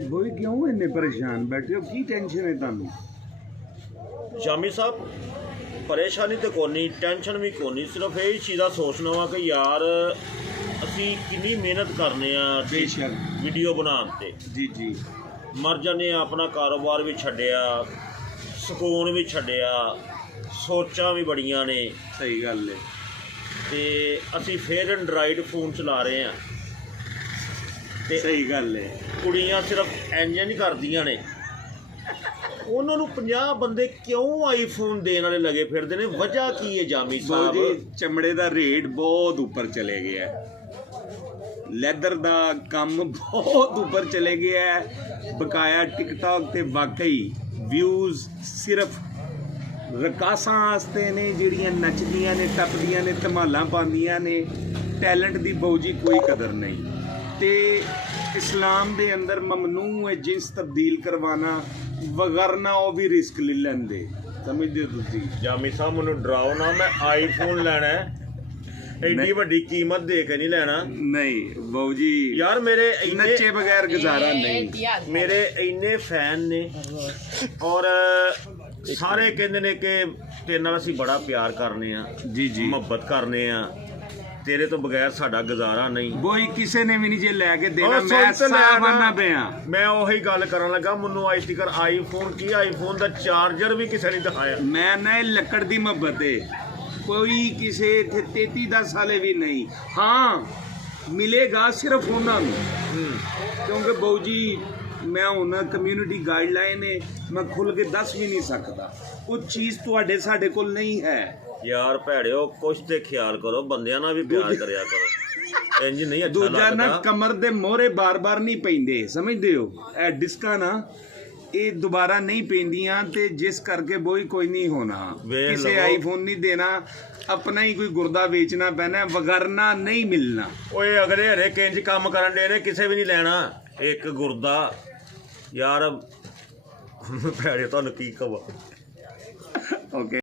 ਬੋਈ ਕਿਉਂ ਇੰਨੇ ਪਰੇਸ਼ਾਨ ਬੈਠੇ ਹੋ? ਕੀ ਟੈਨਸ਼ਨ ਹੈ ਤੁਹਾਨੂੰ? शामी साहब परेशानी तो कोनी, टेंशन भी कोनी, सिर्फ यही चीज़ का सोचना वा कि यार असी कितनी मेहनत करने बेशक वीडियो बनाने जी जी मर जाने, अपना कारोबार भी छड्डिया, सुकून भी छड्डिया, सोचा भी बड़ियां ने। सही गल है। ते असी फिर एंड्राइड फोन चला रहे हैं ते सही गल है। कुड़ियां सिर्फ इंज नहीं करदियां ने, ਉਹਨਾਂ ਨੂੰ 50 ਬੰਦੇ ਕਿਉਂ ਆਈਫੋਨ ਦੇਣ ਵਾਲੇ ਲੱਗੇ ਫਿਰਦੇ ਨੇ? ਵਜ੍ਹਾ ਕੀ ਹੈ ਜਾਮੀ ਸਾਹਿਬ? ਜੀ ਚਮੜੇ ਦਾ ਰੇਟ ਬਹੁਤ ਉੱਪਰ ਚਲੇ ਗਿਆ, ਲੈਦਰ ਦਾ ਕੰਮ ਬਹੁਤ ਉੱਪਰ ਚਲੇ ਗਿਆ ਹੈ। ਬਕਾਇਆ ਟਿਕਟੌਕ ਤੇ ਵਾਕਈ ਵਿਊਜ਼ ਸਿਰਫ ਰਕਾਸਾਂ ਵਾਸਤੇ ਨੇ, ਜਿਹੜੀਆਂ ਨੱਚਦੀਆਂ ਨੇ, ਟੱਪਦੀਆਂ ਨੇ, ਧਮਾਲਾਂ ਪਾਉਂਦੀਆਂ ਨੇ। ਟੈਲੈਂਟ ਦੀ ਬਹੂ ਜੀ ਕੋਈ ਕਦਰ ਨਹੀਂ। ਤੇ ਇਸਲਾਮ ਦੇ ਅੰਦਰ ਮਮਨੂ ਹੈ ਜਿੰਸ ਤਬਦੀਲ ਕਰਵਾਉਣਾ, ਵਗਰਨਾ ਉਹ ਵੀ ਰਿਸਕ ਲੈ ਲੈਂਦੇ। ਸਮਝਦੇ ਹੋ ਤੁਸੀਂ? ਜਾਮੀ ਸਾਹਿਬ ਮੈਨੂੰ ਡਰਾਓ ਨਾ, ਮੈਂ ਆਈਫੋਨ ਲੈਣਾ ਹੈ, ਐਡੀ ਵੱਡੀ ਕੀਮਤ ਦੇ ਕੇ ਨਹੀਂ ਲੈਣਾ। ਨਹੀਂ ਬਾਊ ਜੀ ਯਾਰ ਮੇਰੇ ਨੱਚੇ ਬਗੈਰ ਗੁਜ਼ਾਰਾ ਨਹੀਂ। ਮੇਰੇ ਇੰਨੇ ਫੈਨ ਨੇ ਔਰ ਸਾਰੇ ਕਹਿੰਦੇ ਨੇ ਕਿ ਤੇਰੇ ਨਾਲ ਅਸੀਂ ਬੜਾ ਪਿਆਰ ਕਰਨੇ ਆ, ਜੀ ਜੀ ਮੁਹੱਬਤ ਕਰਨੇ ਆ, ਤੇਰੇ ਤੋਂ ਬਗੈਰ ਸਾਡਾ ਗੁਜ਼ਾਰਾ ਨਹੀਂ। ਬੋਈ ਕਿਸੇ ਨੇ ਵੀ ਨਹੀਂ ਜੇ ਲੈ ਕੇ ਦੇਣਾ, ਮੈਂ ਸਾਵਾਨਾ ਪਿਆ। ਮੈਂ ਉਹੀ ਗੱਲ ਕਰਨ ਲੱਗਾ, ਮੈਨੂੰ ਅੱਜ ਤੱਕ ਆਈਫੋਨ ਕੀ, ਆਈਫੋਨ ਦਾ ਚਾਰਜਰ ਵੀ ਕਿਸੇ ਨੇ ਦਿਖਾਇਆ। ਮੈਂ ਨਾ ਇਹ ਲੱਕੜ ਦੀ ਮੁਹੱਬਤ ਹੈ, ਕੋਈ ਕਿਸੇ ਇੱਥੇ 33-10 ਸਾਲੇ ਵੀ ਨਹੀਂ। ਹਾਂ ਮਿਲੇਗਾ ਸਿਰਫ ਉਹਨਾਂ ਨੂੰ, ਕਿਉਂਕਿ ਬਾਊ ਜੀ ਮੈਂ ਹੁਣ ਕਮਿਊਨਿਟੀ ਗਾਈਡਲਾਈਨ ਹੈ, ਮੈਂ ਖੁੱਲ ਕੇ ਦੱਸ ਵੀ ਨਹੀਂ ਸਕਦਾ। ਉਹ ਚੀਜ਼ ਤੁਹਾਡੇ ਸਾਡੇ ਕੋਲ ਨਹੀਂ ਹੈ। ਯਾਰ ਭੈੜਿਓ ਕੁਛ ਤੇ ਖਿਆਲ ਕਰੋ, ਬੰਦਿਆਂ ਨਾਲ ਵੀ ਪਿਆਰ ਕਰਿਆ ਕਰੋ, ਇੰਜ ਨਹੀਂ ਅੱਛਾ ਦੂਜਾ ਨਾ ਲੱਗਦਾ। ਕਮਰ ਦੇ ਮੋਹਰੇ ਬਾਰ-ਬਾਰ ਨਹੀਂ ਪੈਂਦੇ, ਸਮਝਦੇ ਹੋ? ਇਹ ਡਿਸਕਾਂ ਨਾ ਇਹ ਦੁਬਾਰਾ ਨਹੀਂ ਪੈਂਦੀਆਂ, ਤੇ ਜਿਸ ਕਰਕੇ ਬੋਈ ਕੋਈ ਨਹੀਂ ਹੋਣਾ। ਕਿਸੇ ਆਈਫੋਨ ਨਹੀਂ ਦੇਣਾ, ਆਪਣਾ ਹੀ ਕੋਈ ਗੁਰਦਾ ਵੇਚਣਾ ਪੈਣਾ, ਵਗਰਨਾ ਨਹੀਂ ਮਿਲਣਾ। ਓਏ ਅਗਲੇ ਹਰੇਕ ਇੰਜ ਕੰਮ ਕਰਨ ਦੇ ਨੇ, ਕਿਸੇ ਵੀ ਨਹੀਂ ਲੈਣਾ ਇੱਕ ਗੁਰਦਾ। ਯਾਰ ਭੈੜੇ ਤੁਹਾਨੂੰ ਕੀ ਕਹਾਂ। ਓਕੇ।